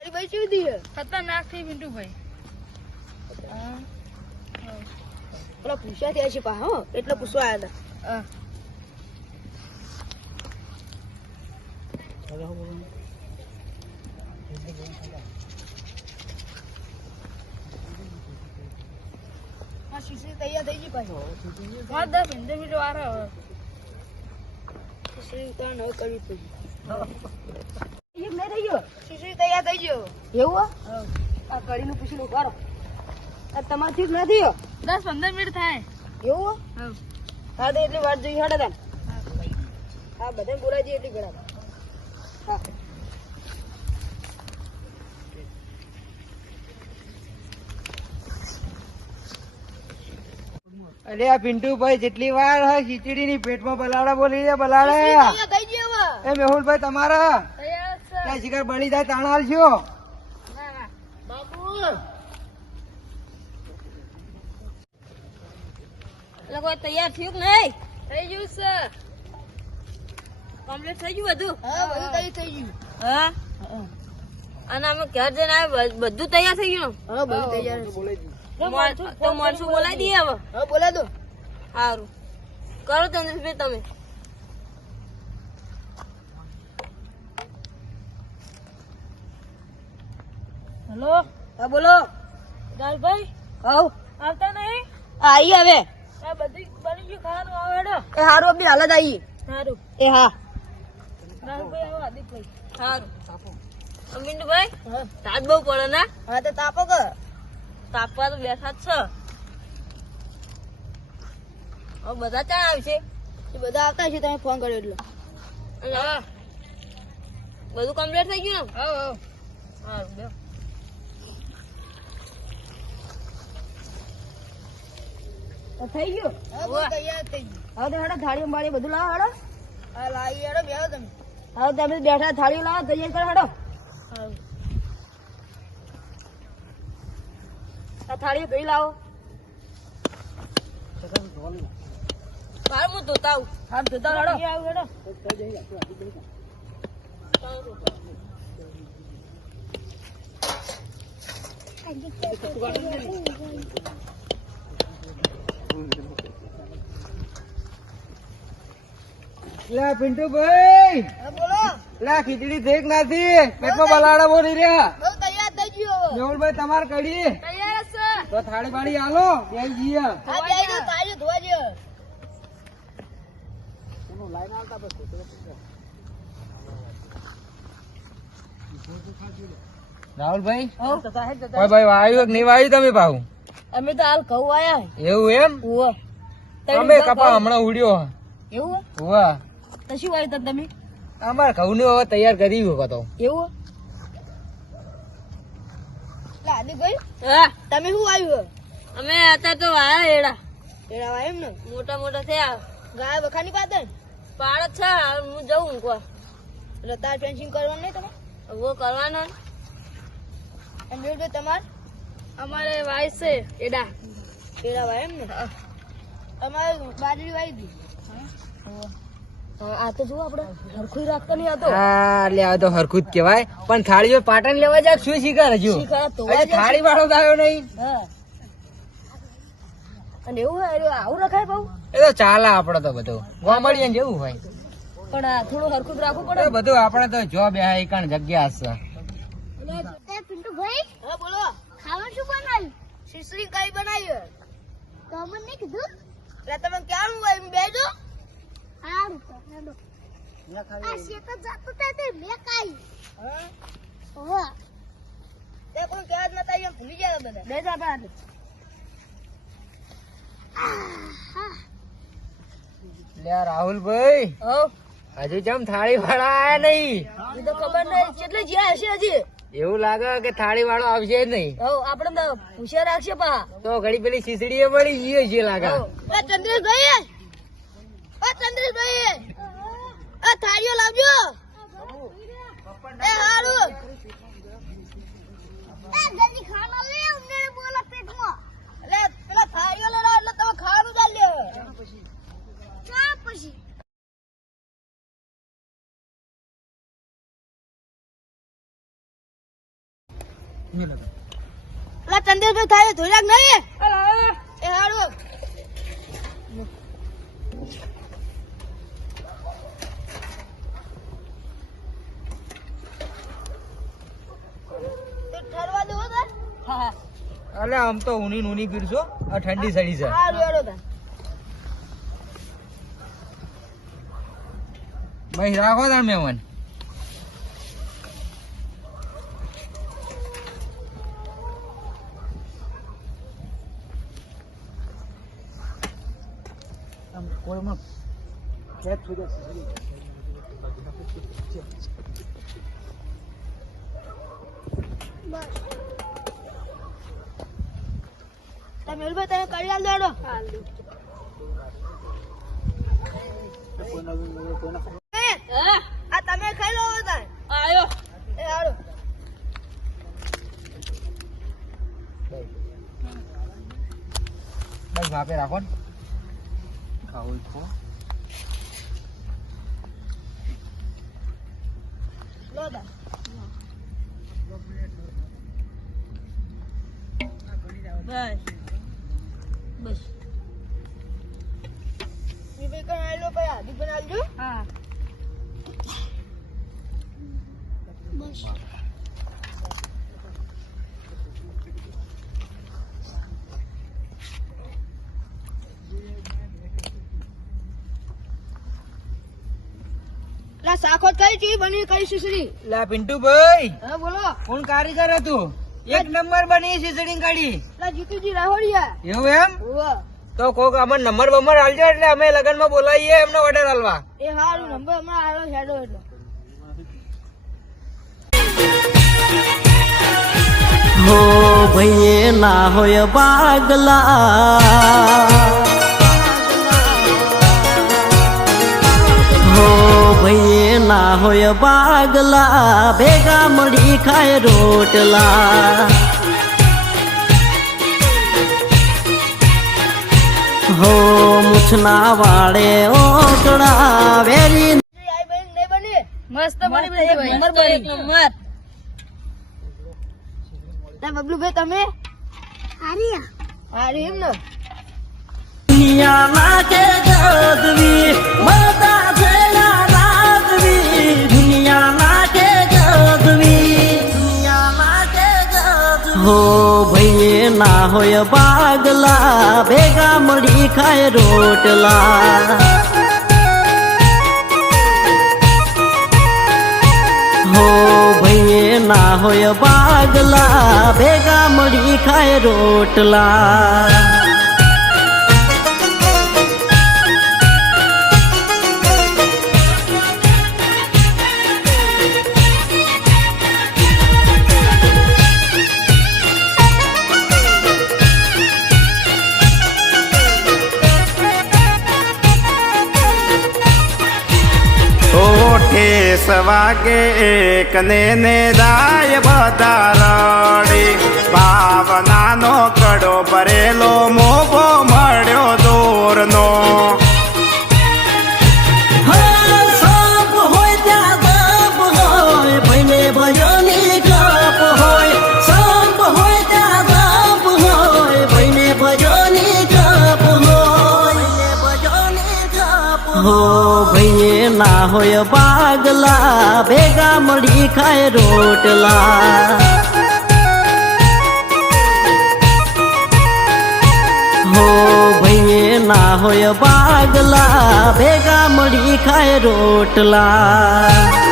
ભાઈ કેવી દી ખતરનાક થઈ પિન્ટુભાઈ. પેલા પૂછ્યા થયા છે પા હો. એટલે પૂછવા આવ્યા. હતા. તૈયાર થઈ ગઈ પાછી. હા દસ પંદર મિનિટ વાર હવે. કરવી પડી. મેં થઈ ગયો. તૈયાર થઈ ગયો. એવું આ કડી નું પૂછી ઉભારો કરો તમારથી જ નથી દસ પંદર મિનિટ થાય. એવું હા. તો એટલી વાત જોઈ હડે તમે હા. બધા બોલાય જઈએ એટલી ગળા હા. અરે આ પિન્ટુભાઈ જેટલી વાર હોય ખીચડી ની પેટમાં બલાડા બોલી બલાડા. એ મેહુલભાઈ તમારા? ત્યાં શિકાર બળી જાય તાણ હાલશો? ના ના બાપુ લોકો તૈયાર થયું કે નહીં? થઈ ગયું છે. કમ્પ્લીટ થઈ ગયું બધું? હા બધું તૈયાર થઈ ગયું. હા? અને અમે ઘર જઈને આવ્યા બધું તૈયાર થઈ ગયું? હા બધું તૈયાર તો માણસો બોલાવી દઈએ હવે? હા બોલા દો. સારું કરો ચંદ્રભાઈ તમે. હેલો હા બોલો. લાલભાઈ હાવ. આવતા નહીં? આઈ હવે. આ બધી બની ગયું ખાવાનું આવે હેડો. એ હારું આપણી હાલત આવી સારું એ હા. લાલભાઈ આવો આદિતભાઈ સારું અમીનભાઈ હા. તાજ બહુ પડે ના? હા તો તાપો તાપવા તો બેઠા જ છે. બધા ક્યાં આવશે એ બધા આવતા છે તમે ફોન કર્યો એટલે. બધું કમ્પ્લીટ થઈ ગયું ને હા સારું બે તો થઈ ગયું? તૈયાર થઈ ગયું. હવે હેડો થાળીઓ બાળી બધું લાવો હેડો. હા લાવી હેડો બેહો તમે. હવે તમે બેઠા થાળીઓ લાવો તૈયાર કરો હેડો. આ થાળીઓ ધોઈ લાવો? બાર હું ધોતા આવું. હા ધોતા હેડો. આવું હેડો. લે પિન્ટુભાઈ બોલો લે ખીચડી થેક નથી પેટમાં બલાડા બોલી રહ્યા? બધું તૈયાર થઈ ગયું મેહુલભાઈ તમારે કડી તૈયાર છે તો થાળી બાળી આલો બે જઈએ. હા જઈ દો થાળીઓ ધોવા જેવો રાહુલભાઈ હા તથા હે તથા ભાઈ ભાઈ વાયુ કે નહીં વાયુ તમે ભાવ અમે તો હાલ ઘઉં આયા એવું એમ. અમે કપા હમણાં ઉડ્યો. એવું? હોવા તો શું આવ્યું તા તમે? અમારે ઘઉં નું હવે તૈયાર કરી શકો તો એવું? તમે શું આવ્યું અમે અત્યારે તો વાયા એડા એડા એમ ને? મોટા મોટા થયા. ગાય વખાની પાદર પાડ છે હું જઉં ઊંઘવા એટલે તાર ફેન્સિંગ કરવાનું નહીં તમે વો કરવાનું. એમ તમાર? અમારે વાય છે એડા. એડા વાય એમ ને? અમારે બાજરી વાઈ દી. આ તો જુઓ આપણે હરખું રાખતો નહીં હતો હા લે આ તો હરખું જ કેવાય પણ થાળીઓ પાટણ લેવા જાય શું શીખર હજુ? થાળી વાળો આવ્યો નહીં. અને એવું હોય આવું રખાય બહુ. એ તો ચાલે આપડે તો બધું. ગોમડીએ ને જેવું હોય. પણ આ થોડું હરખું જ રાખવું પડે બધું આપણે તો જો બે કણ જગ્યા હશે. પિન્ટુ ભાઈ હા બોલો. ખાવાનું શું બનાવ્યું? શીશરી કઈ બનાવ્યું તો મને કીધું? એટલે તમે ક્યાં હું એમ બેજો. સારું તો હેડો. આ શેતો જાતો તે તે મેં કાઈ હા? ઓહો. તે કોઈ કહેવા જ નતા એમ ભૂલી ગયા બધા બેજો આપણે લે રાહુલભાઈ હો? હજુ જેમ થાળી વાળા આયા નહીં તો ખબર નહીં કેટલી જ્યાં હશે હજી. એવું લાગે કે થાળી વાળો આવશે નહીં. તો પૂછ્યા રાખશે પા તો ઘડી પેલી ખીચડી એ મળી ગઈ છે લાગે. ચંદ્રેશભાઈ ચંદ્રેશભાઈ આ થાળીઓ લાવજો એ હારું એ જલ્દી ખાના લે અમને બોલા પેટમાં એટલે પેલા થાળીઓ લેડા એટલે તમે ખાવાનું ચાલ્યો ચા પછી અલા ચંદેશભાઈ થાય ધોરાક નહીં એ અલે આમ તો ઉની ઊની પીરશો આ ઠંડી સડી છે. ભાઈ રાખો તાર ભાઈ તમે તમે કરી આલ દો હેડો આ તમે ખાઈ લો તાર. આયો. એ બસ રાખો ને. લો તાર બસ. બસ. કઈ આલો ભાઈ હાથી બનાવજો. હા. બસ. સાખોત કઈ ચીજ બની કઈ સુસરી લા પિન્ટુભાઈ હા બોલો. કોણ કારીગર હતું? એક નંબર બની શીસડી કાઢી. લા જીતુજી રાહોડિયા. એવું એમ? તો કોક અમાર નંબર બંબર આલજો એટલે અમે લગનમાં બોલાવીએ એમનો ઓર્ડર આલવા. એ હારું નંબર હમણાં આલો હેડો એટલે હો ભઈએ ના હોય બાગલા. ના હોય બાગલા ભેગા મળી ખાય રોટલા. હો મુછના વાળે ઓટડા વેરી મસ્ત બબલુભાઈ તમે? હારિયા. હારી એમ ને? દુનિયાના કે હોય બાગલા, ભેગા મળી ખાય રોટલા. હો ભાઈએ, ના હોય બાગલા, ભેગા મળી ખાય રોટલા. સવાગે એક ને ને દાય બધા રડી ભાવનાનો કડો ભરેલો મોભો મળ્યો દૂરનો. હોય પાગલા ભેગા મળી ખાય રોટલા. હો ભાઈએ, ના હોય પાગલા ભેગા મળી ખાય રોટલા.